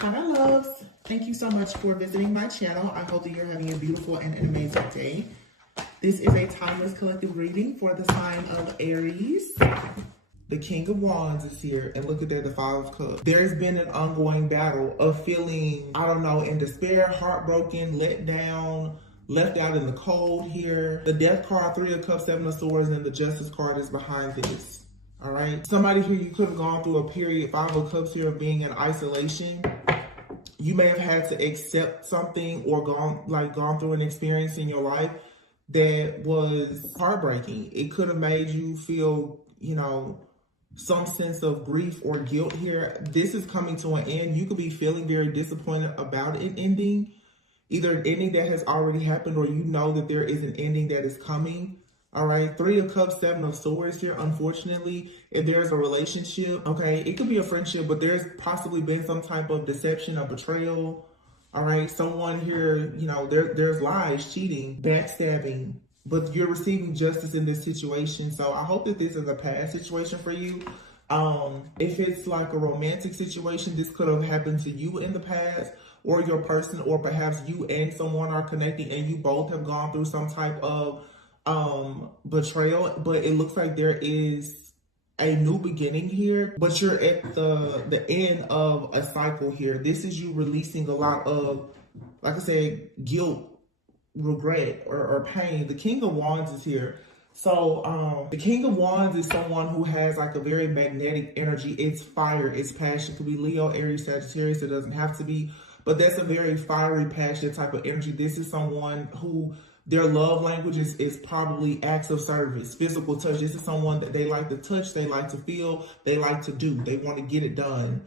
Hi, my loves. Thank you so much for visiting my channel. I hope that you're having a beautiful and an amazing day. This is a timeless collective reading for the sign of Aries. The King of Wands is here, and look at that, the Five of Cups. There's been an ongoing battle of feeling, I don't know, in despair, heartbroken, let down, left out in the cold here. The Death card, Three of Cups, Seven of Swords, and the Justice card is behind this. All right. Somebody here, you could have gone through a period, Five of Cups here, of being in isolation. You may have had to accept something or gone through an experience in your life that was heartbreaking. It could have made you feel, some sense of grief or guilt here. This is coming to an end. You could be feeling very disappointed about it ending. Either an ending that has already happened or you know that there is an ending that is coming. All right, Three of Cups, Seven of Swords here. Unfortunately, if there's a relationship, okay, it could be a friendship, but there's possibly been some type of deception or betrayal. All right, someone here, there's lies, cheating, backstabbing, but you're receiving justice in this situation. So I hope that this is a past situation for you. If it's like a romantic situation, this could have happened to you in the past, or your person, or perhaps you and someone are connecting and you both have gone through some type of betrayal, but it looks like there is a new beginning here, but you're at the end of a cycle here. This is you releasing a lot of, like I said, guilt, regret, or pain. The King of Wands is here. So the King of Wands is someone who has like a very magnetic energy. It's fire, it's passion. It could be Leo, Aries, Sagittarius. It doesn't have to be, but that's a very fiery, passionate type of energy. This is someone who their love language is probably acts of service, physical touch. This is someone that they like to touch, they like to feel, they like to do. They want to get it done.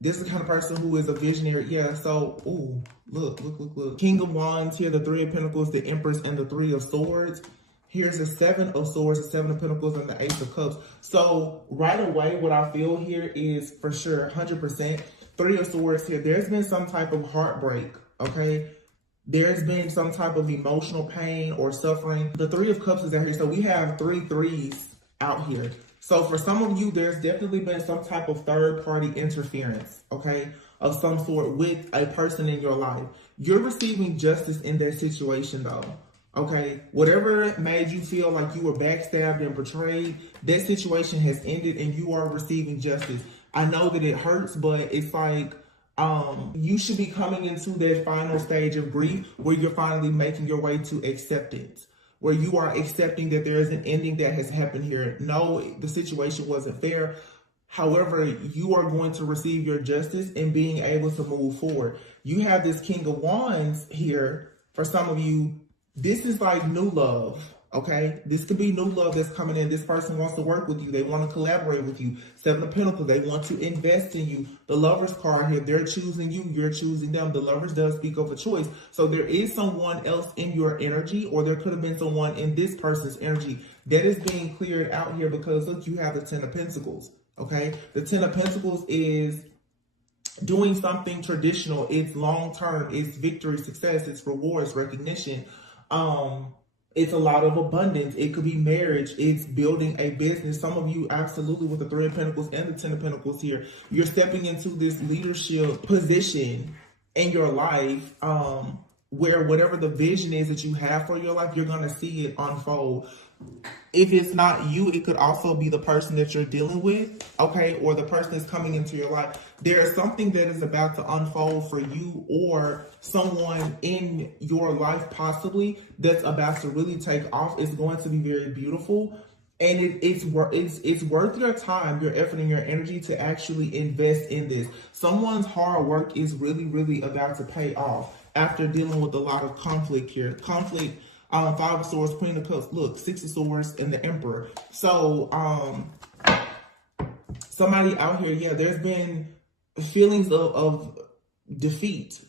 This is the kind of person who is a visionary. Yeah, so, ooh, look. King of Wands here, the Three of Pentacles, the Empress, and the Three of Swords. Here's the Seven of Swords, the Seven of Pentacles, and the Ace of Cups. So right away, what I feel here is for sure, 100%, Three of Swords here. There's been some type of heartbreak, okay? There's been some type of emotional pain or suffering. The Three of Cups is out here. So we have three threes out here. So for some of you, there's definitely been some type of third-party interference, okay, of some sort with a person in your life. You're receiving justice in that situation, though, okay? Whatever made you feel like you were backstabbed and betrayed, that situation has ended and you are receiving justice. I know that it hurts, but it's like, you should be coming into that final stage of grief where you're finally making your way to acceptance, where you are accepting that there is an ending that has happened here. No, the situation wasn't fair. However, you are going to receive your justice and being able to move forward. You have this King of Wands here. For some of you, this is like new love. Okay, this could be new love that's coming in. This person wants to work with you. They want to collaborate with you. Seven of Pentacles, they want to invest in you. The Lovers card here, they're choosing you. You're choosing them. The Lovers does speak of a choice. So there is someone else in your energy, or there could have been someone in this person's energy that is being cleared out here because, look, you have the Ten of Pentacles. Okay, the Ten of Pentacles is doing something traditional. It's long-term. It's victory, success. It's rewards, recognition. It's a lot of abundance. It could be marriage. It's building a business. Some of you, absolutely, with the Three of Pentacles and the Ten of Pentacles here, you're stepping into this leadership position in your life where whatever the vision is that you have for your life, you're going to see it unfold. If it's not you, it could also be the person that you're dealing with, okay, or the person that's coming into your life. There is something that is about to unfold for you or someone in your life possibly that's about to really take off. It's going to be very beautiful, and it's worth your time, your effort, and your energy to actually invest in this. Someone's hard work is really about to pay off after dealing with a lot of conflict here. Conflict. Five of Swords, Queen of Cups, look, Six of Swords, and the Emperor. So, somebody out here, yeah, there's been feelings of defeat,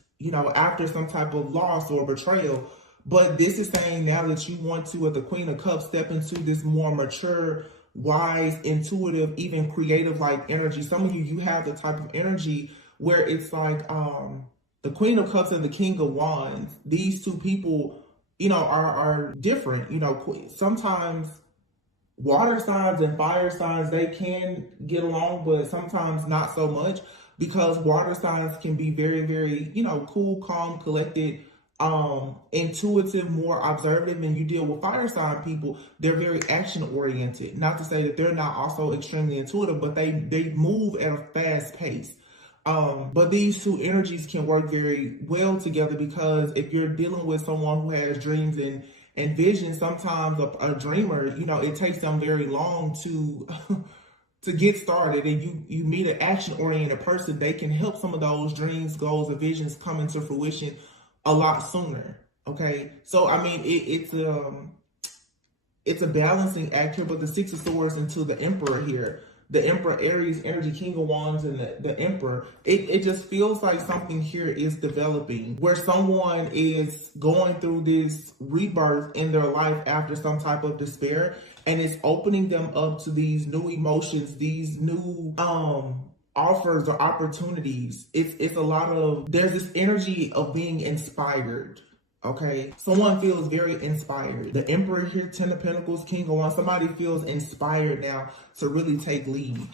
after some type of loss or betrayal. But this is saying now that you want to, with the Queen of Cups, step into this more mature, wise, intuitive, even creative-like energy. Some of you have the type of energy where it's like the Queen of Cups and the King of Wands. These two people, are different. Sometimes water signs and fire signs, they can get along, but sometimes not so much. because water signs can be very, very, you know, cool, calm, collected, intuitive, more observative. And you deal with fire sign people, they're very action oriented. Not to say that they're not also extremely intuitive, but they move at a fast pace. But these two energies can work very well together, because if you're dealing with someone who has dreams and visions, sometimes a dreamer, you know, it takes them very long to to get started, and you meet an action-oriented person, they can help some of those dreams, goals, and visions come into fruition a lot sooner. Okay, so I mean, it's a balancing act here, but the Six of Swords into the Emperor here, the Emperor, Aries energy, King of Wands, and the Emperor, it just feels like something here is developing, where someone is going through this rebirth in their life after some type of despair, and it's opening them up to these new emotions, these new offers or opportunities. It's a lot of, there's this energy of being inspired. Okay, someone feels very inspired. The Emperor here, Ten of Pentacles, King of Wands, somebody feels inspired now to really take lead.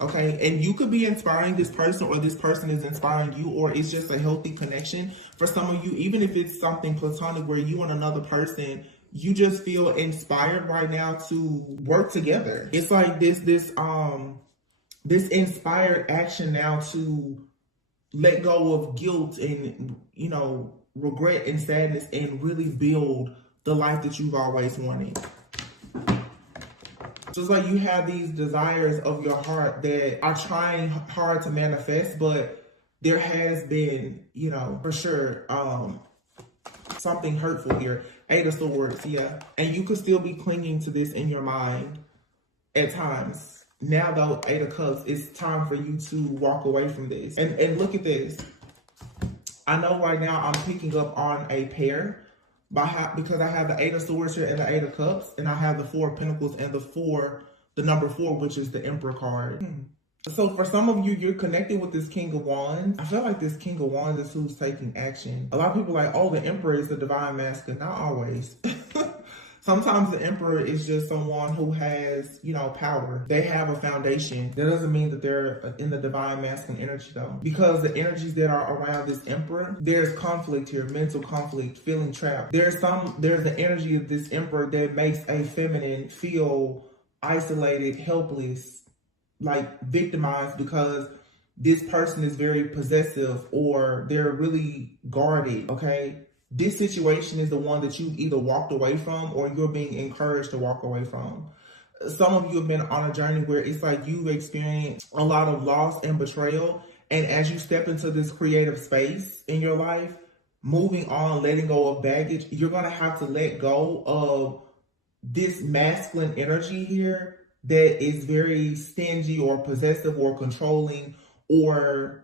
Okay, and you could be inspiring this person, or this person is inspiring you, or it's just a healthy connection for some of you. Even if it's something platonic where you and another person, you just feel inspired right now to work together. It's like this inspired action now to let go of guilt and, you know, regret and sadness, and really build the life that you've always wanted. So it's like you have these desires of your heart that are trying hard to manifest, but there has been, you know, for sure, something hurtful here. Eight of Swords, yeah. And you could still be clinging to this in your mind at times. Now though, Eight of Cups, it's time for you to walk away from this. And look at this. I know right now I'm picking up on a pair because I have the Eight of Swords here and the Eight of Cups, and I have the Four of Pentacles and the number 4, which is the Emperor card. So for some of you, you're connected with this King of Wands. I feel like this King of Wands is who's taking action. A lot of people are like, oh, the Emperor is the divine masculine. Not always. Sometimes the Emperor is just someone who has, you know, power. They have a foundation. That doesn't mean that they're in the divine masculine energy though. Because the energies that are around this Emperor, there's conflict here, mental conflict, feeling trapped. There's the energy of this Emperor that makes a feminine feel isolated, helpless, like victimized, because this person is very possessive or they're really guarded, okay? This situation is the one that you've either walked away from or you're being encouraged to walk away from. Some of you have been on a journey where it's like you've experienced a lot of loss and betrayal. And as you step into this creative space in your life, moving on, letting go of baggage, you're going to have to let go of this masculine energy here that is very stingy or possessive or controlling, or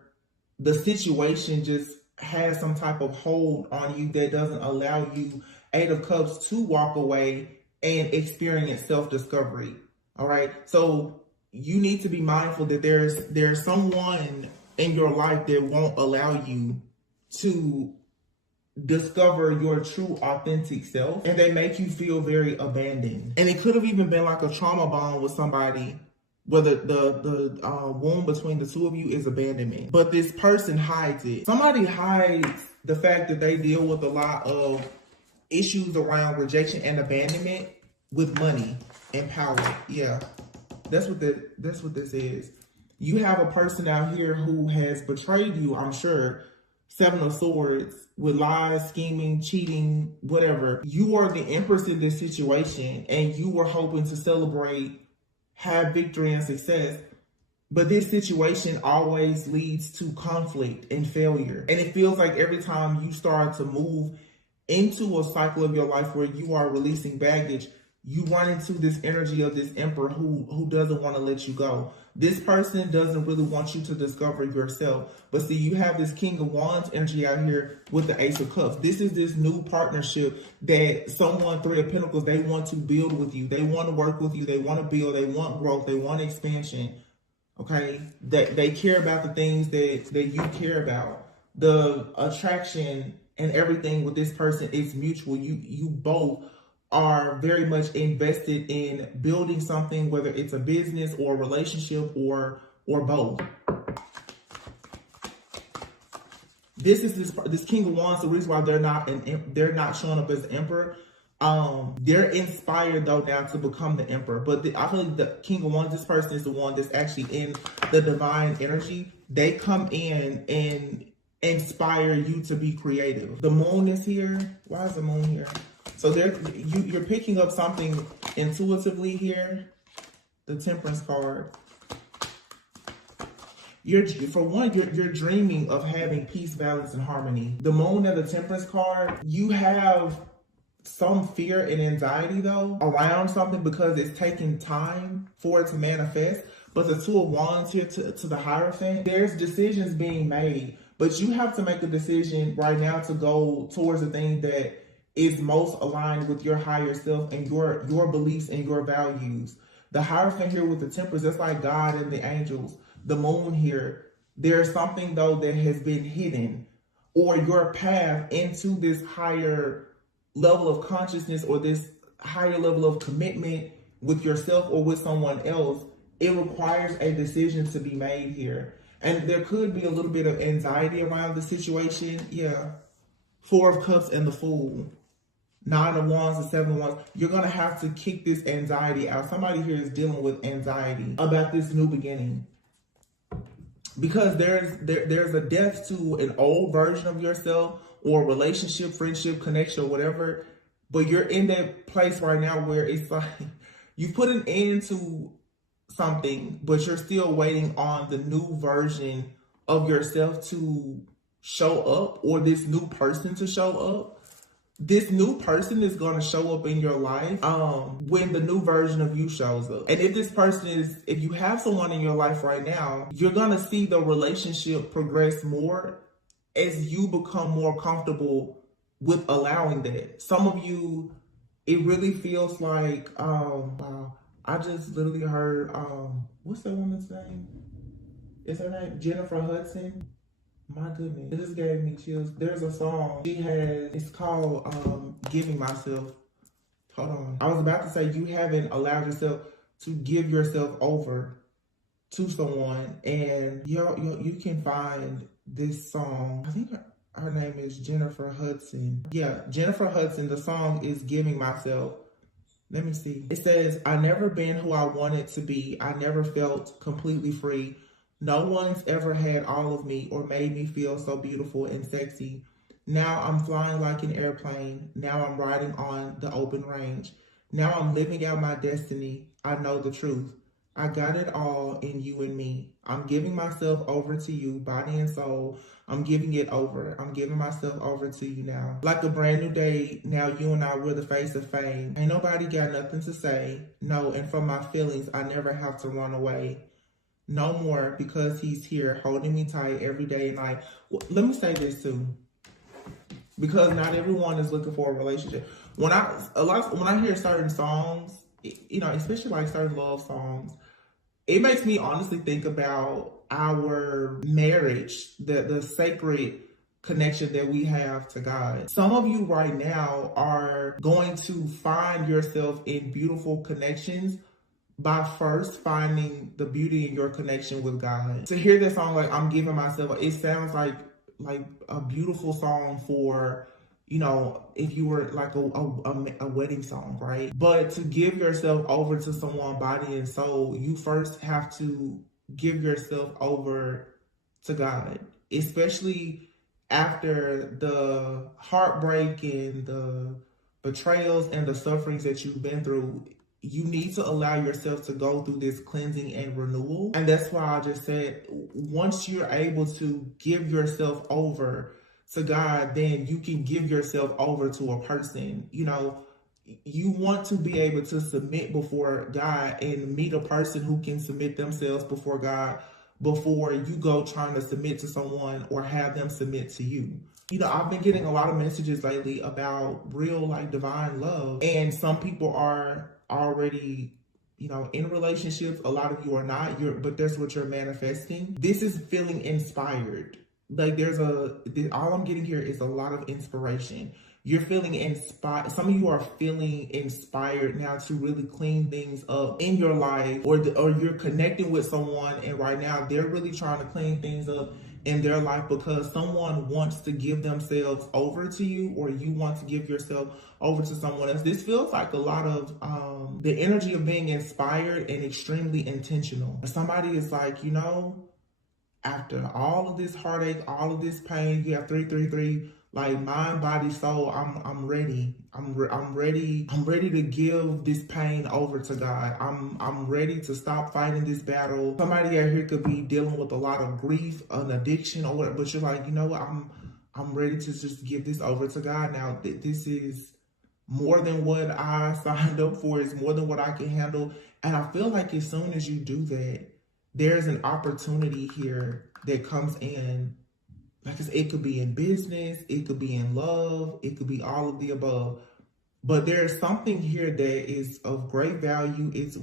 the situation just has some type of hold on you that doesn't allow you, Eight of Cups, to walk away and experience self-discovery. All right. So you need to be mindful that there's someone in your life that won't allow you to discover your true authentic self, and they make you feel very abandoned. And it could have even been like a trauma bond with somebody where the wound between the two of you is abandonment, but this person hides it. Somebody hides the fact that they deal with a lot of issues around rejection and abandonment with money and power. Yeah, that's what this is. You have a person out here who has betrayed you, I'm sure. Seven of Swords, with lies, scheming, cheating, whatever. You are the Empress in this situation, and you were hoping to celebrate, have victory and success. But this situation always leads to conflict and failure. And it feels like every time you start to move into a cycle of your life where you are releasing baggage, you run into this energy of this Emperor who doesn't want to let you go. This person doesn't really want you to discover yourself. But see, you have this King of Wands energy out here with the Ace of Cups. This is this new partnership that someone, Three of Pentacles, they want to build with you. They want to work with you. They want to build. They want growth. They want expansion. Okay? That they care about the things that you care about. The attraction and everything with this person is mutual. You both are very much invested in building something, whether it's a business or a relationship or both. this King of Wands. The reason why they're not showing up as emperor. They're inspired though now to become the emperor, but I feel like the King of Wands, this person is the one that's actually in the divine energy. They come in and inspire you to be creative. The moon is here. Why is the moon here? So you're picking up something intuitively here. The Temperance card. You're dreaming of having peace, balance, and harmony. The moon and the Temperance card, you have some fear and anxiety though around something because it's taking time for it to manifest. But the Two of Wands here to the Hierophant, there's decisions being made, but you have to make a decision right now to go towards the thing that is most aligned with your higher self and your beliefs and your values. The Hierophant here with the Temperance, that's like God and the angels. The moon here, there's something though that has been hidden, or your path into this higher level of consciousness or this higher level of commitment with yourself or with someone else. It requires a decision to be made here. And there could be a little bit of anxiety around the situation. Yeah. Four of Cups and the Fool. Nine of Wands and Seven of Wands. You're going to have to kick this anxiety out. Somebody here is dealing with anxiety about this new beginning. Because there's a death to an old version of yourself or relationship, friendship, connection, or whatever. But you're in that place right now where it's like you put an end to something, but you're still waiting on the new version of yourself to show up, or this new person to show up. This new person is going to show up in your life when the new version of you shows up. And if you have someone in your life right now, you're going to see the relationship progress more as you become more comfortable with allowing that. Some of you, it really feels like, wow, I just literally heard, what's that woman's name? Is her name Jennifer Hudson? My goodness, it just gave me chills. There's a song she has, it's called Giving Myself. Hold on. I was about to say, you haven't allowed yourself to give yourself over to someone, and you can find this song. I think her name is Jennifer Hudson. Yeah, Jennifer Hudson. The song is Giving Myself. Let me see. It says, I never been who I wanted to be. I never felt completely free. No one's ever had all of me or made me feel so beautiful and sexy. Now I'm flying like an airplane. Now I'm riding on the open range. Now I'm living out my destiny. I know the truth. I got it all in you and me. I'm giving myself over to you, body and soul. I'm giving it over. I'm giving myself over to you now. Like a brand new day, now you and I, we're the face of fame. Ain't nobody got nothing to say. No, and from my feelings, I never have to run away. No more, because he's here holding me tight every day and night. Well, let me say this too, because not everyone is looking for a relationship. When I hear certain songs, you know, especially like certain love songs, it makes me honestly think about our marriage, the sacred connection that we have to God. Some of you right now are going to find yourself in beautiful connections by first finding the beauty in your connection with God. To hear this song, like I'm giving myself, it sounds like a beautiful song for, you know, if you were like a wedding song, right? But to give yourself over to someone body and soul, you first have to give yourself over to God, especially after the heartbreak and the betrayals and the sufferings that you've been through. You need to allow yourself to go through this cleansing and renewal. And that's why I just said, once you're able to give yourself over to God, then you can give yourself over to a person. You know, you want to be able to submit before God and meet a person who can submit themselves before God before you go trying to submit to someone or have them submit to you. You know, I've been getting a lot of messages lately about real, like, divine love. And some people are already, you know, in relationships. A lot of you are not, but that's what you're manifesting. This is feeling inspired. Like all I'm getting here is a lot of inspiration. You're feeling inspired. Some of you are feeling inspired now to really clean things up in your life, or you're connecting with someone and right now they're really trying to clean things up in their life because someone wants to give themselves over to you, or you want to give yourself over to someone else. This feels like a lot of the energy of being inspired and extremely intentional. Somebody is like, you know, after all of this heartache, all of this pain, you have 333, like mind, body, soul. I'm ready. I'm ready. I'm ready to give this pain over to God. I'm ready to stop fighting this battle. Somebody out here could be dealing with a lot of grief, an addiction, or whatever, but you're like, you know what? I'm ready to just give this over to God now. This is more than what I signed up for. It's more than what I can handle. And I feel like as soon as you do that, there's an opportunity here that comes in. Like it could be in business, it could be in love, it could be all of the above. But there's something here that is of great value. It's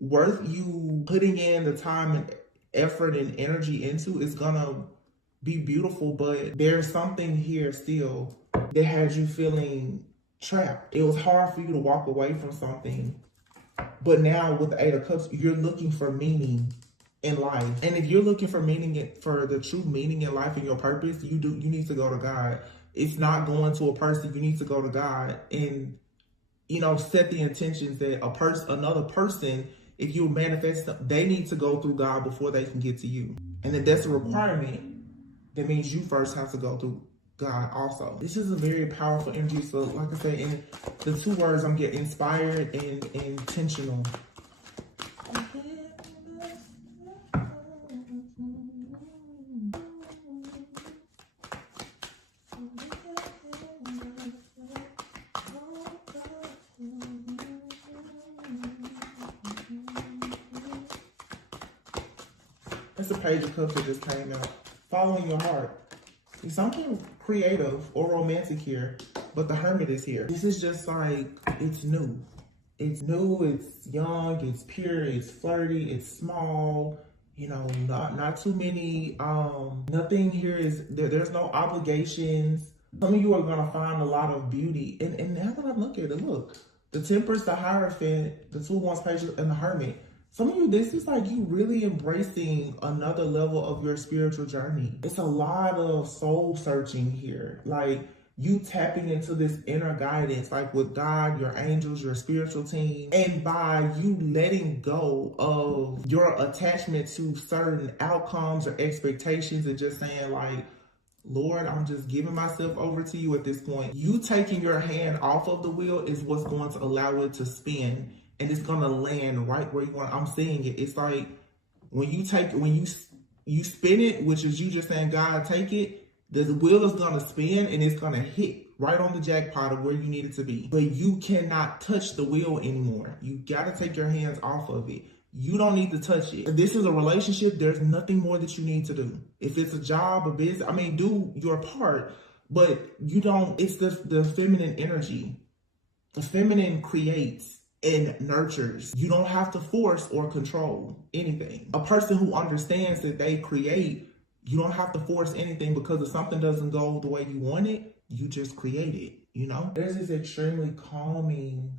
worth you putting in the time and effort and energy into. It's gonna be beautiful, but there's something here still that has you feeling trapped. It was hard for you to walk away from something, but now with the Eight of Cups, you're looking for meaning in life. And if you're looking for meaning, for the true meaning in life and your purpose, you need to go to God. It's not going to a person. You need to go to God and, you know, set the intentions that another person, if you manifest them, they need to go through God before they can get to you. And if that's a requirement, that means you first have to go through God also. This is a very powerful energy. So like I said, in the two words I'm getting, inspired and intentional. That's the Page of Cups that just came out. Following your heart. There's something creative or romantic here, but the Hermit is here. This is just like, it's new. It's new, it's young, it's pure, it's flirty, it's small. You know, not too many, nothing here is, there's no obligations. Some of you are gonna find a lot of beauty. And now that I look at it, look, the Temperance, the Hierophant, the Two of Wands page, and the Hermit. Some of you, this is like you really embracing another level of your spiritual journey. It's a lot of soul searching here. Like you tapping into this inner guidance, like with God, your angels, your spiritual team. And by you letting go of your attachment to certain outcomes or expectations and just saying like, Lord, I'm just giving myself over to you at this point. You taking your hand off of the wheel is what's going to allow it to spin. And it's gonna land right where you want. I'm seeing it. It's like when you spin it, which is you just saying, God, take it, the wheel is gonna spin and it's gonna hit right on the jackpot of where you need it to be. But you cannot touch the wheel anymore. You gotta take your hands off of it. You don't need to touch it. If this is a relationship, there's nothing more that you need to do. If it's a job, a business, I mean, do your part, but you don't, it's the feminine energy. The feminine creates and nurtures. You don't have to force or control anything. A person who understands that they create, you don't have to force anything, because if something doesn't go the way you want it, you just create it, you know? There's this extremely calming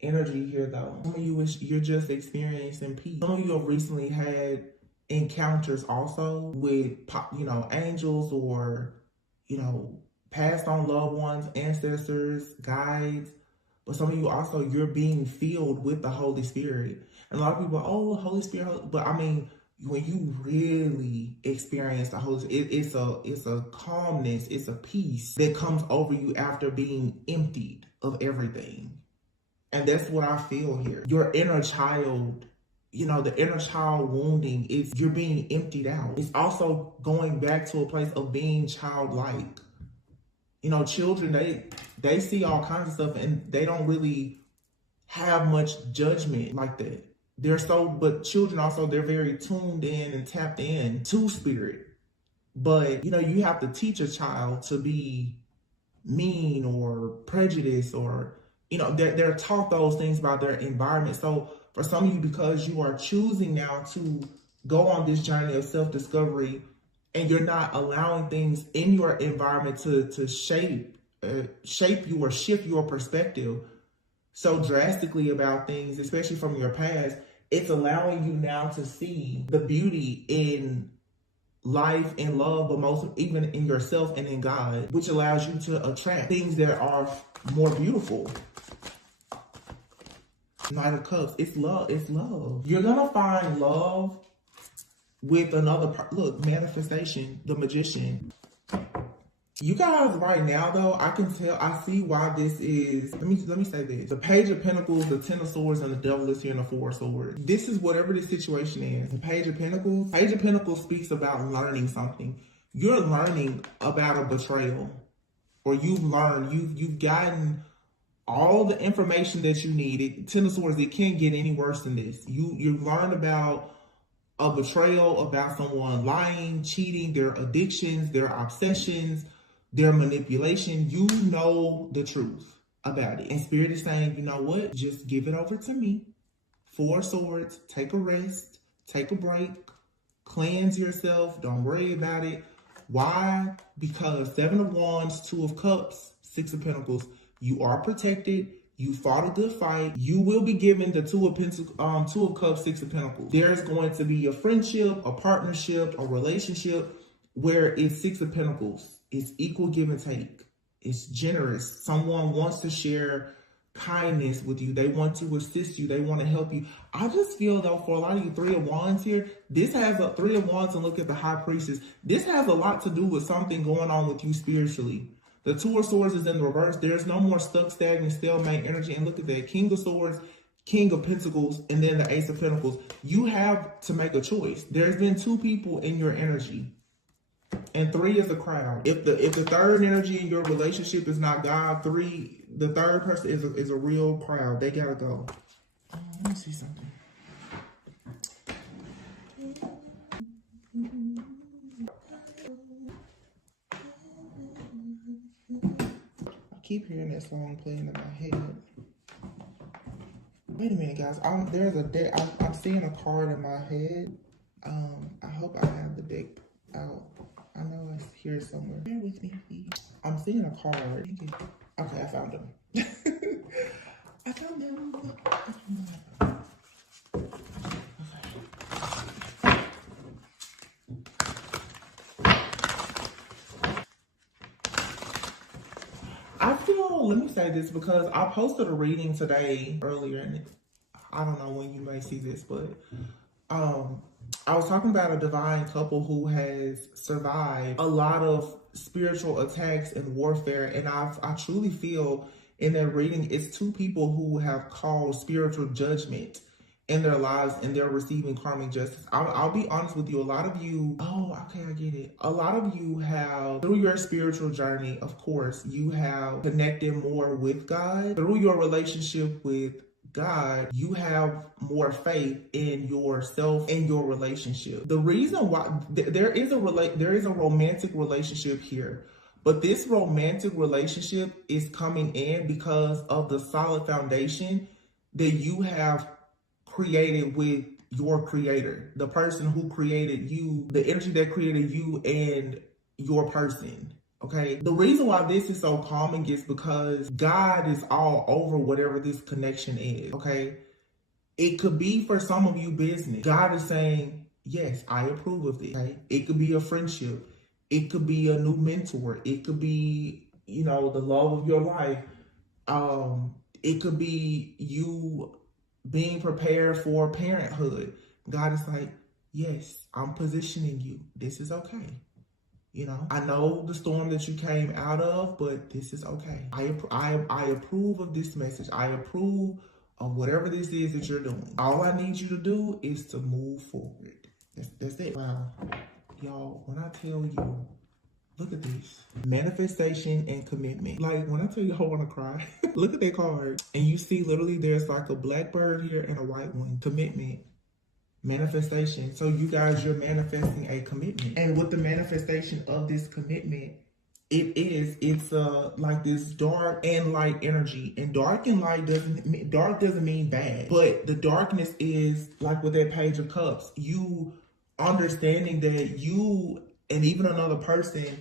energy here though. Some of you, you're just experiencing peace. Some of you have recently had encounters also with, you know, angels or, you know, passed on loved ones, ancestors, guides. But some of you also, you're being filled with the Holy Spirit. And a lot of people, oh, Holy Spirit. But I mean, when you really experience the Holy Spirit, it's a calmness, it's a peace that comes over you after being emptied of everything. And that's what I feel here. Your inner child, you know, the inner child wounding, you're being emptied out. It's also going back to a place of being childlike. You know, children, they see all kinds of stuff and they don't really have much judgment like that. But children also, they're very tuned in and tapped in to spirit. But, you know, you have to teach a child to be mean or prejudiced or, you know, they're taught those things by their environment. So for some of you, because you are choosing now to go on this journey of self-discovery, and you're not allowing things in your environment to shape you or shift your perspective so drastically about things, especially from your past, it's allowing you now to see the beauty in life and love, but most even in yourself and in God, which allows you to attract things that are more beautiful. Knight of Cups, it's love, it's love. You're gonna find love with another look, manifestation, the Magician. You guys right now though, I can tell, I see why this is, let me say this. The Page of Pentacles, the Ten of Swords, and the Devil is here in the Four of Swords. This is whatever the situation is. The Page of Pentacles speaks about learning something. You're learning about a betrayal, or you've learned, you've gotten all the information that you needed. Ten of Swords, it can't get any worse than this. You learn about a betrayal, about someone lying, cheating, their addictions, their obsessions, their manipulation. You know the truth about it. And Spirit is saying, you know what? Just give it over to me. Four of Swords, take a rest, take a break, cleanse yourself. Don't worry about it. Why? Because Seven of Wands, Two of Cups, Six of Pentacles. You are protected. You fought a good fight. You will be given the Two of Cups, Six of Pentacles. There's going to be a friendship, a partnership, a relationship where it's Six of Pentacles. It's equal give and take. It's generous. Someone wants to share kindness with you. They want to assist you. They want to help you. I just feel though, for a lot of you Three of Wands here, this has a Three of Wands, and look at the High Priestess. This has a lot to do with something going on with you spiritually. The Two of Swords is in the reverse. There's no more stuck, stagnant, stalemate energy. And look at that. King of Swords, King of Pentacles, and then the Ace of Pentacles. You have to make a choice. There's been two people in your energy. And three is a crowd. If the third energy in your relationship is not God, the third person is a real crowd. They gotta go. Let me see something. Keep hearing that song playing in my head. Wait a minute, guys. There's a deck. I'm seeing a card in my head. I hope I have the deck out. I know it's here somewhere. Bear with me, please. I'm seeing a card. Okay, I found them. I found them. Let me say this because I posted a reading today earlier, and I don't know when you may see this, but I was talking about a divine couple who has survived a lot of spiritual attacks and warfare, and I truly feel in that reading it's two people who have caused spiritual judgment in their lives, and they're receiving karmic justice. I'll be honest with you, a lot of you, okay, I get it. A lot of you have, through your spiritual journey, of course, you have connected more with God. Through your relationship with God, you have more faith in yourself and your relationship. The reason why there is a romantic relationship here, but this romantic relationship is coming in because of the solid foundation that you have created with your creator, the person who created you, the energy that created you and your person. Okay. The reason why this is so calming is because God is all over whatever this connection is. Okay. It could be for some of you business. God is saying, yes, I approve of this. Okay? It could be a friendship. It could be a new mentor. It could be, the love of your life. It could be you being prepared for parenthood. God is like, yes, I'm positioning you. This is okay. I know the storm that you came out of, but this is okay. I approve of this message. I approve of whatever this is that you're doing. All I need you to do is to move forward. That's it. Wow. Y'all, when I tell you, look at this. Manifestation and commitment. Like, when I tell you I want to cry, look at that card. And you see literally there's like a black bird here and a white one. Commitment. Manifestation. So you guys, you're manifesting a commitment. And with the manifestation of this commitment, it's like this dark and light energy. And dark and light doesn't mean bad. But the darkness is like with that Page of Cups. You understanding that you and even another person,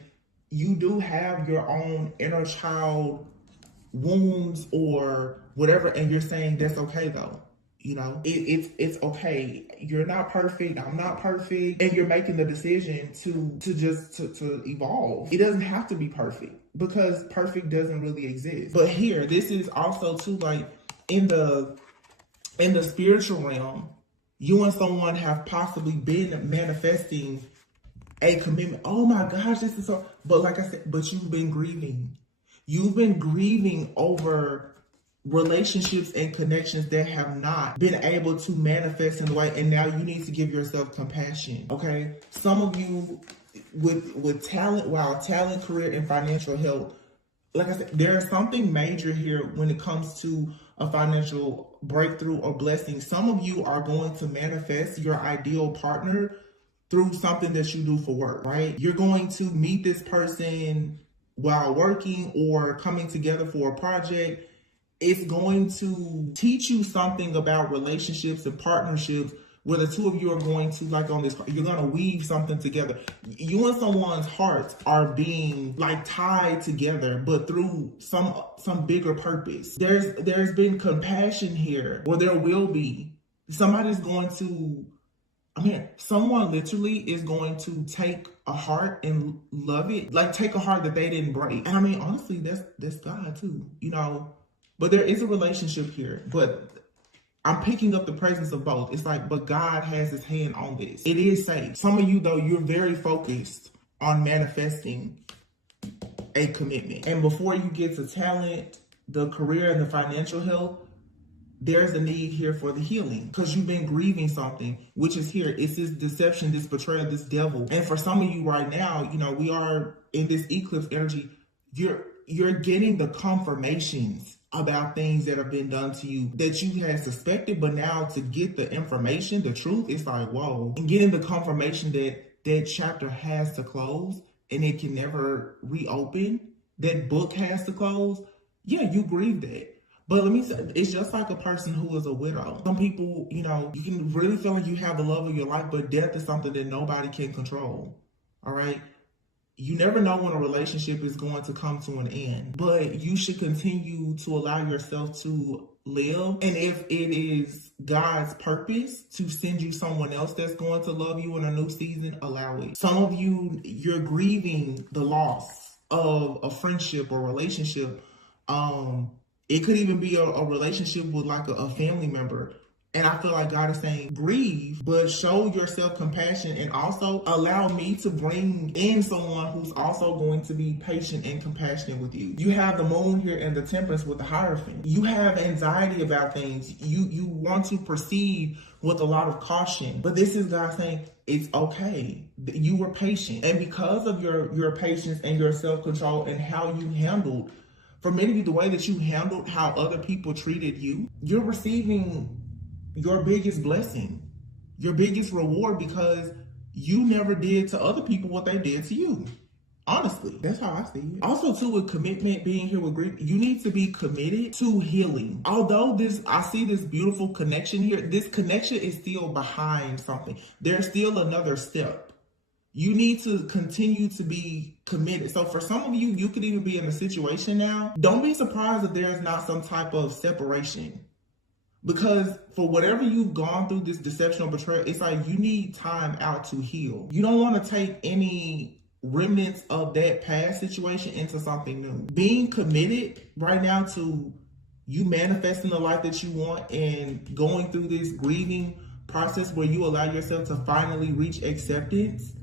you do have your own inner child wounds or whatever, and you're saying that's okay though. You know, it's okay. You're not perfect. I'm not perfect. And you're making the decision to evolve. It doesn't have to be perfect because perfect doesn't really exist. But here, this is also too, like in the spiritual realm, you and someone have possibly been manifesting a commitment. Oh my gosh, this is so, but like I said, but you've been grieving. You've been grieving over relationships and connections that have not been able to manifest in the way, and now you need to give yourself compassion. Okay, some of you with talent, talent, career, and financial health, like I said, there is something major here when it comes to a financial breakthrough or blessing. Some of you are going to manifest your ideal partner through something that you do for work, right? You're going to meet this person while working or coming together for a project. It's going to teach you something about relationships and partnerships where the two of you are going to, like on this, you're going to weave something together. You and someone's hearts are being like tied together, but through some bigger purpose. There's been compassion here, or there will be. Somebody's going to, someone literally is going to take a heart and love it. Like take a heart that they didn't break. And honestly, that's God too, you know. But there is a relationship here, but I'm picking up the presence of both. It's like, but God has his hand on this. It is safe. Some of you, though, you're very focused on manifesting a commitment. And before you get to talent, the career, and the financial health, there's a need here for the healing because you've been grieving something, which is here. It's this deception, this betrayal, this devil. And for some of you right now, you know, we are in this eclipse energy. You're getting the confirmations about things that have been done to you that you had suspected, but now to get the information, the truth, it's like, whoa. And getting the confirmation that that chapter has to close and it can never reopen, that book has to close. Yeah, you grieve that. But let me say, it's just like a person who is a widow. Some people, you know, you can really feel like you have the love of your life, but death is something that nobody can control. All right? You never know when a relationship is going to come to an end, but you should continue to allow yourself to live. And if it is God's purpose to send you someone else that's going to love you in a new season, allow it. Some of you, you're grieving the loss of a friendship or relationship. It could even be a relationship with like a family member. And I feel like God is saying, grieve, but show yourself compassion and also allow me to bring in someone who's also going to be patient and compassionate with you. You have the moon here and the temperance with the Hierophant. You have anxiety about things. You want to proceed with a lot of caution. But this is God saying, it's okay. You were patient. And because of your patience and your self-control and how you handled, for many of you, the way that you handled how other people treated you, you're receiving your biggest blessing, your biggest reward, because you never did to other people what they did to you. Honestly, that's how I see it. Also, too, with commitment, being here with grief, you need to be committed to healing. Although I see this beautiful connection here, this connection is still behind something. There's still another step. You need to continue to be committed. So for some of you, you could even be in a situation now. Don't be surprised if there's not some type of separation. Because for whatever you've gone through, this deception or betrayal, it's like you need time out to heal. You don't want to take any remnants of that past situation into something new. Being committed right now to you manifesting the life that you want and going through this grieving process where you allow yourself to finally reach acceptance,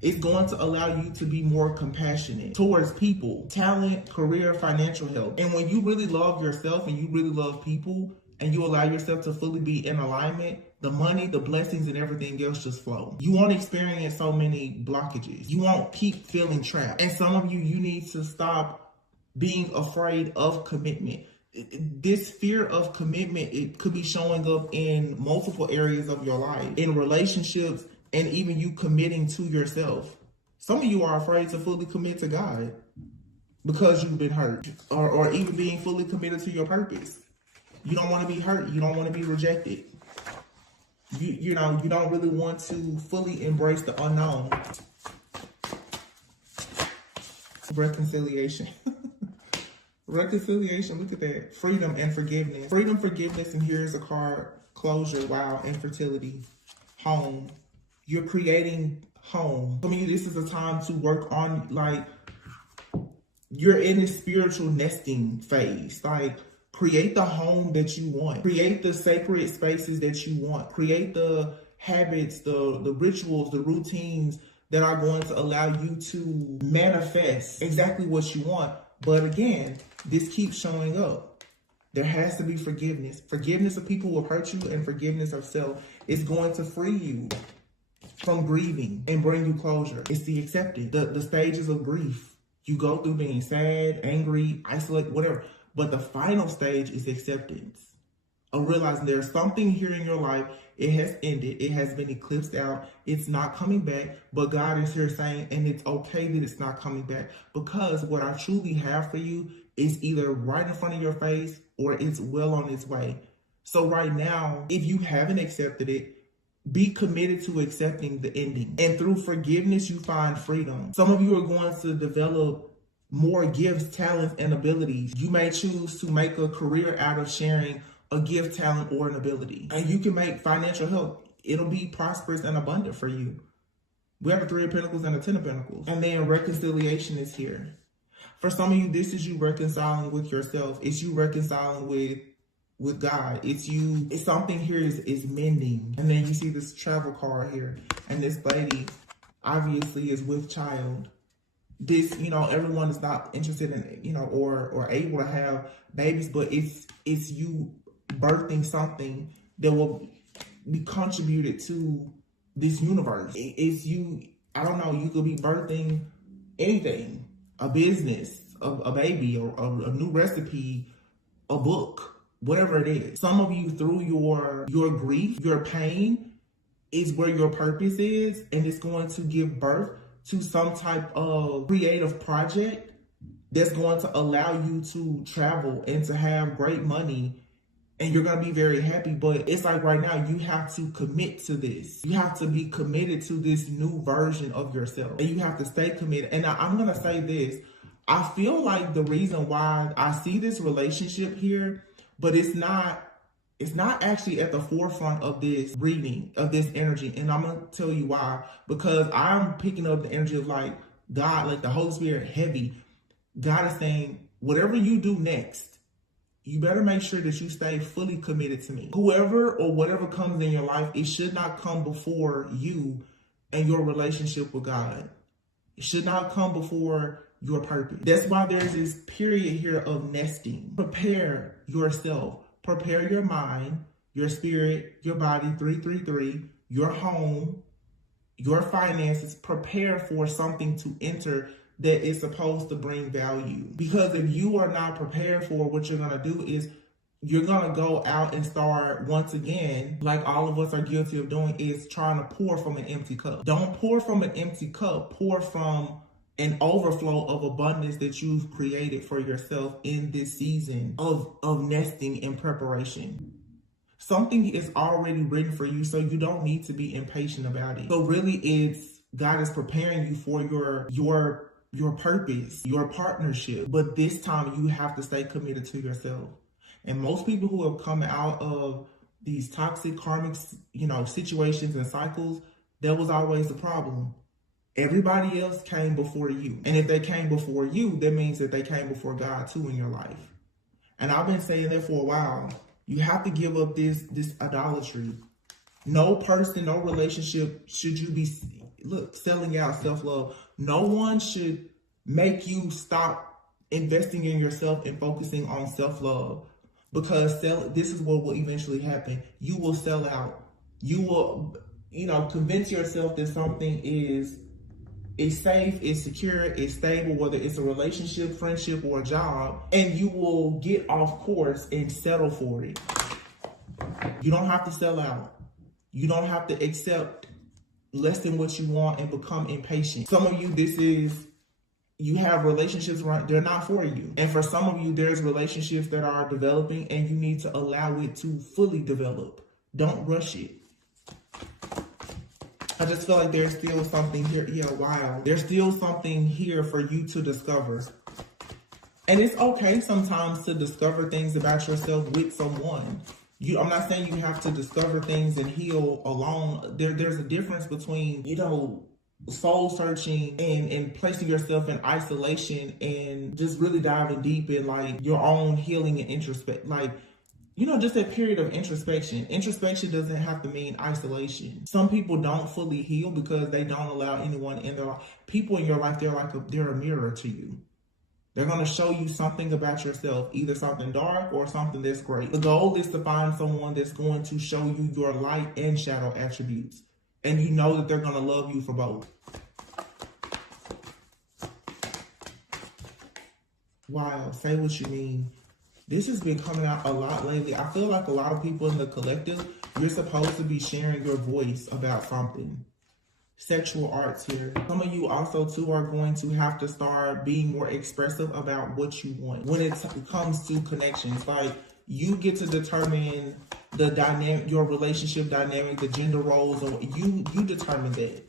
it's going to allow you to be more compassionate towards people, talent, career, financial health. And when you really love yourself and you really love people, and you allow yourself to fully be in alignment, the money, the blessings, and everything else just flow. You won't experience so many blockages. You won't keep feeling trapped. And some of you, you need to stop being afraid of commitment. This fear of commitment, it could be showing up in multiple areas of your life, in relationships, and even you committing to yourself. Some of you are afraid to fully commit to God because you've been hurt, or even being fully committed to your purpose. You don't want to be hurt. You don't want to be rejected. You know, you don't really want to fully embrace the unknown. Reconciliation. Reconciliation, look at that. Freedom and forgiveness. Freedom, forgiveness, and here's a card closure, wow, infertility, home. You're creating home. For me, this is a time to work on, like, you're in a spiritual nesting phase. Like, create the home that you want. Create the sacred spaces that you want. Create the habits, the rituals, the routines that are going to allow you to manifest exactly what you want. But again, this keeps showing up. There has to be forgiveness. Forgiveness of people who have hurt you and forgiveness of self is going to free you from grieving and bring you closure. It's the acceptance, the stages of grief. You go through being sad, angry, isolated, whatever. But the final stage is acceptance. Of realizing there's something here in your life. It has ended. It has been eclipsed out. It's not coming back. But God is here saying, and it's okay that it's not coming back. Because what I truly have for you is either right in front of your face or it's well on its way. So right now, if you haven't accepted it, be committed to accepting the ending. And through forgiveness, you find freedom. Some of you are going to develop more gifts, talents, and abilities. You may choose to make a career out of sharing a gift, talent, or an ability. And you can make financial help. It'll be prosperous and abundant for you. We have a 3 of Pentacles and a 10 of Pentacles. And then reconciliation is here. For some of you, this is you reconciling with yourself. It's you reconciling with God. It's you, it's something here is mending. And then you see this travel card here. And this lady obviously is with child. This, everyone is not interested in, or able to have babies, but it's you birthing something that will be contributed to this universe. It's you, I don't know, you could be birthing anything, a business, a baby, or a new recipe, a book, whatever it is. Some of you, through your grief, your pain is where your purpose is, and it's going to give birth to some type of creative project that's going to allow you to travel and to have great money, and you're going to be very happy. But it's like right now, you have to commit to this. You have to be committed to this new version of yourself, and you have to stay committed. And I'm going to say this. I feel like the reason why I see this relationship here, but it's not actually at the forefront of this reading, of this energy. And I'm going to tell you why. Because I'm picking up the energy of like God, like the Holy Spirit heavy. God is saying, whatever you do next, you better make sure that you stay fully committed to me. Whoever or whatever comes in your life, it should not come before you and your relationship with God. It should not come before your purpose. That's why there's this period here of nesting. Prepare yourself. Prepare your mind, your spirit, your body, 333, your home, your finances. Prepare for something to enter that is supposed to bring value. Because if you are not prepared for what you're going to do is you're going to go out and start, once again, like all of us are guilty of doing, is trying to pour from an empty cup. Don't pour from an empty cup. Pour from an overflow of abundance that you've created for yourself in this season of nesting and preparation. Something is already written for you, so you don't need to be impatient about it. So really, it's God is preparing you for your purpose, your partnership. But this time you have to stay committed to yourself. And most people who have come out of these toxic karmic, situations and cycles, that was always the problem. Everybody else came before you. And if they came before you, that means that they came before God too in your life. And I've been saying that for a while. You have to give up this idolatry. No person, no relationship should you be, selling out self-love. No one should make you stop investing in yourself and focusing on self-love. Because this is what will eventually happen. You will sell out. You will, convince yourself that something is safe, is secure, is stable, whether it's a relationship, friendship, or a job, and you will get off course and settle for it. You don't have to sell out. You don't have to accept less than what you want and become impatient. Some of you, you have relationships, they're not for you. And for some of you, there's relationships that are developing and you need to allow it to fully develop. Don't rush it. I just feel like there's still something here. Wow. There's still something here for you to discover. And it's okay sometimes to discover things about yourself with someone. I'm not saying you have to discover things and heal alone. There's a difference between, you know, soul searching and placing yourself in isolation and just really diving deep in like your own healing and introspect, like, you know, just that period of introspection. Introspection doesn't have to mean isolation. Some people don't fully heal because they don't allow anyone in their life. People in your life, they're a mirror to you. They're going to show you something about yourself, either something dark or something that's great. The goal is to find someone that's going to show you your light and shadow attributes. And you know that they're going to love you for both. Wow, say what you mean. This has been coming out a lot lately. I feel like a lot of people in the collective, you're supposed to be sharing your voice about something. Sexual arts here. Some of you also too are going to have to start being more expressive about what you want. When it comes to connections, like you get to determine the dynamic, your relationship dynamic, the gender roles, and you determine that.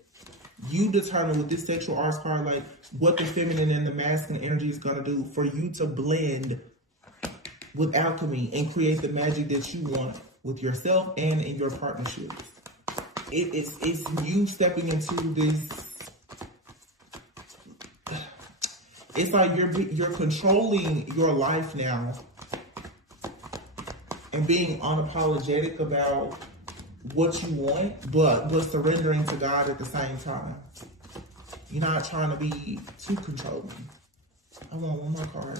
You determine with this sexual arts card, like what the feminine and the masculine energy is going to do for you to blend with alchemy and create the magic that you want with yourself and in your partnerships. It's you stepping into this. It's like you're controlling your life now and being unapologetic about what you want, but surrendering to God at the same time. You're not trying to be too controlling. I want one more card.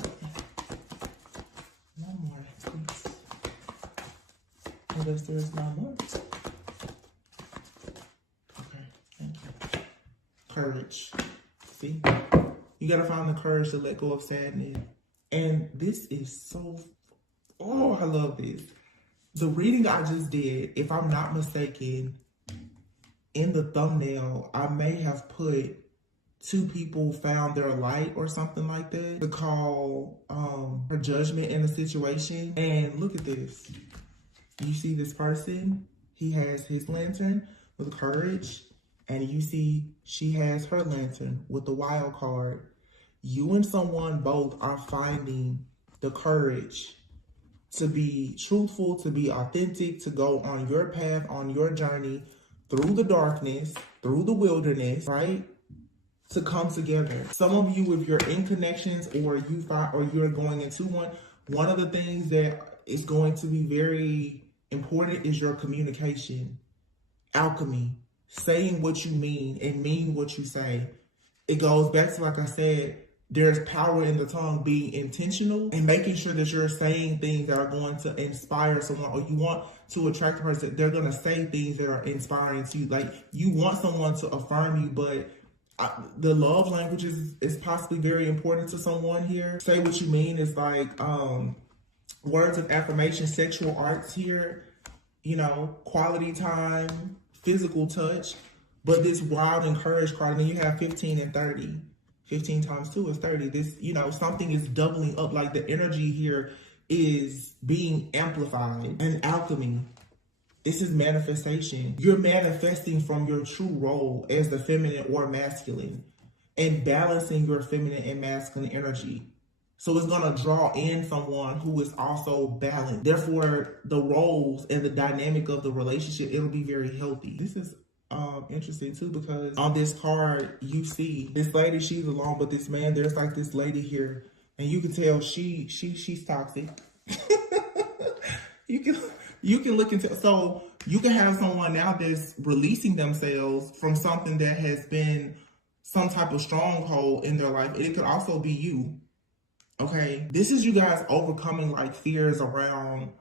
One more, please. Unless there's not more. Okay, thank you. Courage. See? You gotta find the courage to let go of sadness. And this is so, oh, I love this. The reading I just did, if I'm not mistaken, in the thumbnail, I may have put 2 people found their light or something like that to call her judgment in a situation. And look at this. You see this person? He has his lantern with courage. And you see she has her lantern with the wild card. You and someone both are finding the courage to be truthful, to be authentic, to go on your path, on your journey, through the darkness, through the wilderness, right? To come together. Some of you, if you're in connections or you're going into one of the things that is going to be very important is your communication. Alchemy. Saying what you mean and mean what you say. It goes back to, like I said, there's power in the tongue, being intentional and making sure that you're saying things that are going to inspire someone, or you want to attract a person. They're going to say things that are inspiring to you. Like you want someone to affirm you, but the love language is possibly very important to someone here. Say what you mean is like words of affirmation, sexual arts here, you know, quality time, physical touch. But this wild and courage card, and then you have 15 and 30. 15 times 2 is 30. This, you know, something is doubling up. Like the energy here is being amplified. And alchemy. This is manifestation. You're manifesting from your true role as the feminine or masculine and balancing your feminine and masculine energy. So it's going to draw in someone who is also balanced. Therefore, the roles and the dynamic of the relationship, it'll be very healthy. This is interesting too, because on this card, you see this lady, she's alone, but this man, there's like this lady here, and you can tell she's toxic. You can look into, so you can have someone now that's releasing themselves from something that has been some type of stronghold in their life. It could also be you. Okay, this is you guys overcoming like fears around,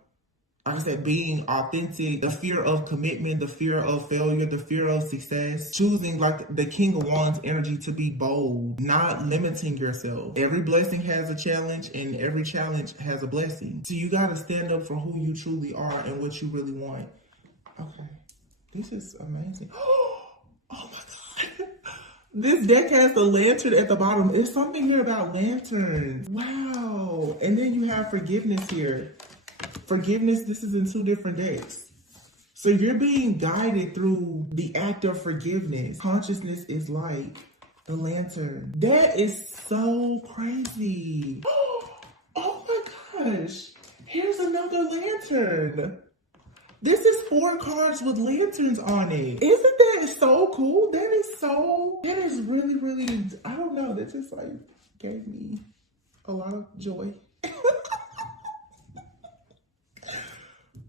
like I said, being authentic, the fear of commitment, the fear of failure, the fear of success, choosing like the King of Wands energy to be bold, not limiting yourself. Every blessing has a challenge and every challenge has a blessing. So you got to stand up for who you truly are and what you really want. Okay, this is amazing. Oh my God. This deck has the lantern at the bottom. There's something here about lanterns. Wow. And then you have forgiveness here. Forgiveness, this is in 2 different decks. So you're being guided through the act of forgiveness. Consciousness is like the lantern. That is so crazy. Oh my gosh. Here's another lantern. This is 4 cards with lanterns on it. Isn't that so cool? That is really, really, I don't know. That just like gave me a lot of joy.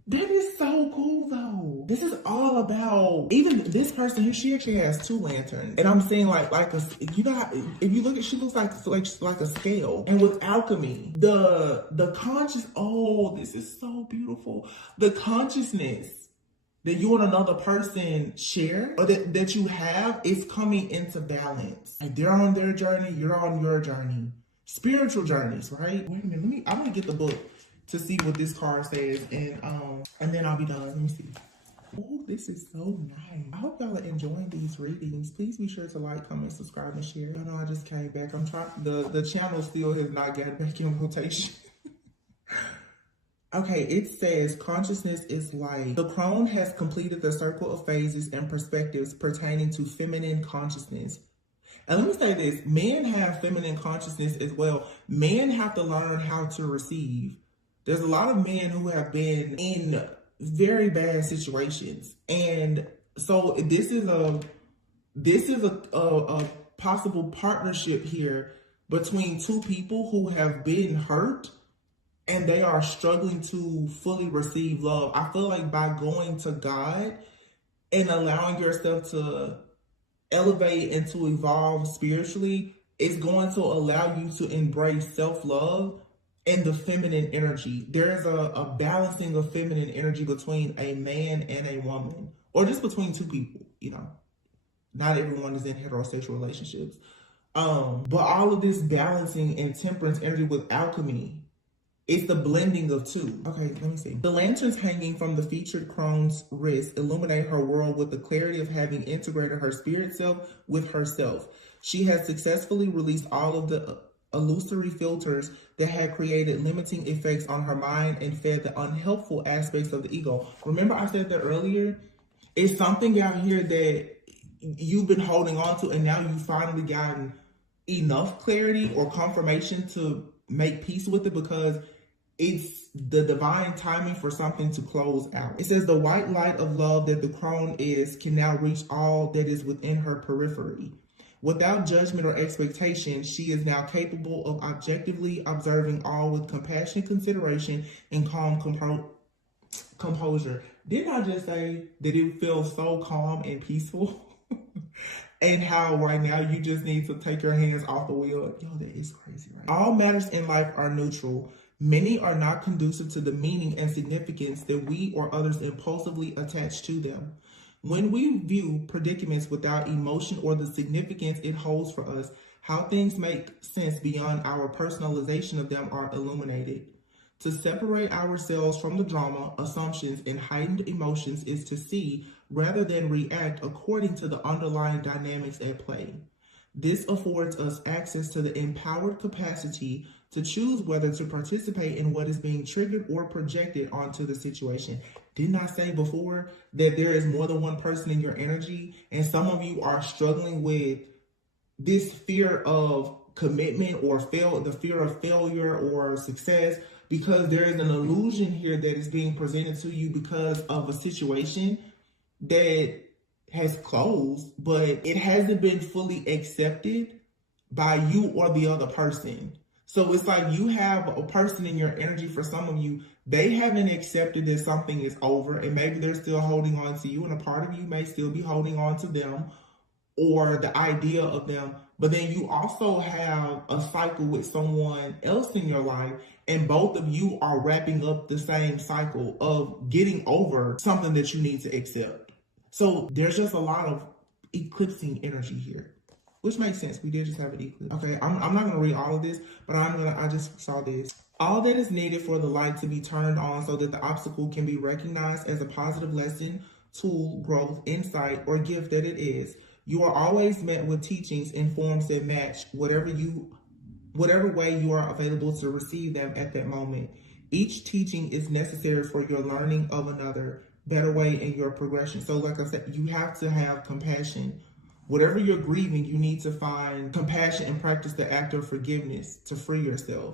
That is so cool though. This is all about, even this person here, she actually has 2 lanterns. And I'm saying like a, you know, how, if you look at, she looks like a scale. And with alchemy, the conscious, oh, this is so beautiful. The consciousness that you and another person share, or that you have, is coming into balance. Like they're on their journey, you're on your journey. Spiritual journeys, right? Wait a minute, I'm gonna get the book to see what this card says, and then I'll be done. Let me see. Oh, this is so nice. I hope y'all are enjoying these readings. Please be sure to like, comment, subscribe, and share. I know I just came back. I'm trying, the channel still has not gotten back in rotation. Okay, it says consciousness is light. The crone has completed the circle of phases and perspectives pertaining to feminine consciousness. And let me say this, men have feminine consciousness as well. Men have to learn how to receive. There's a lot of men who have been in very bad situations. And so this is a possible partnership here between 2 people who have been hurt and they are struggling to fully receive love. I feel like by going to God and allowing yourself to elevate and to evolve spiritually, it's going to allow you to embrace self-love and the feminine energy. There's a balancing of feminine energy between a man and a woman, or just between 2 people, you know. Not everyone is in heterosexual relationships. But all of this balancing and temperance energy with alchemy, it's the blending of 2. Okay, let me see. The lanterns hanging from the featured crone's wrist illuminate her world with the clarity of having integrated her spirit self with herself. She has successfully released all of the illusory filters that had created limiting effects on her mind and fed the unhelpful aspects of the ego. Remember I said that earlier? It's something out here that you've been holding on to, and now you've finally gotten enough clarity or confirmation to make peace with it, because it's the divine timing for something to close out. It says the white light of love that the crone is can now reach all that is within her periphery. Without judgment or expectation, she is now capable of objectively observing all with compassion, consideration, and calm composure. Didn't I just say that it feels so calm and peaceful? And how right now you just need to take your hands off the wheel. Yo, that is crazy, right? All matters in life are neutral. Many are not conducive to the meaning and significance that we or others impulsively attach to them. When we view predicaments without emotion or the significance it holds for us, how things make sense beyond our personalization of them are illuminated. To separate ourselves from the drama, assumptions, and heightened emotions is to see rather than react according to the underlying dynamics at play. This affords us access to the empowered capacity to choose whether to participate in what is being triggered or projected onto the situation. Didn't I say before that there is more than one person in your energy? And some of you are struggling with this fear of commitment or the fear of failure or success, because there is an illusion here that is being presented to you because of a situation that has closed, but it hasn't been fully accepted by you or the other person. So it's like you have a person in your energy. For some of you, they haven't accepted that something is over, and maybe they're still holding on to you, and a part of you may still be holding on to them or the idea of them. But then you also have a cycle with someone else in your life, and both of you are wrapping up the same cycle of getting over something that you need to accept. So there's just a lot of eclipsing energy here, which makes sense. We did just have an eclipse. Okay, I'm not going to read all of this, but I just saw this. All that is needed for the light to be turned on so that the obstacle can be recognized as a positive lesson, tool, growth, insight, or gift that it is. You are always met with teachings in forms that match whatever way you are available to receive them at that moment. Each teaching is necessary for your learning of another better way in your progression. So like I said, you have to have compassion. Whatever you're grieving, you need to find compassion and practice the act of forgiveness to free yourself.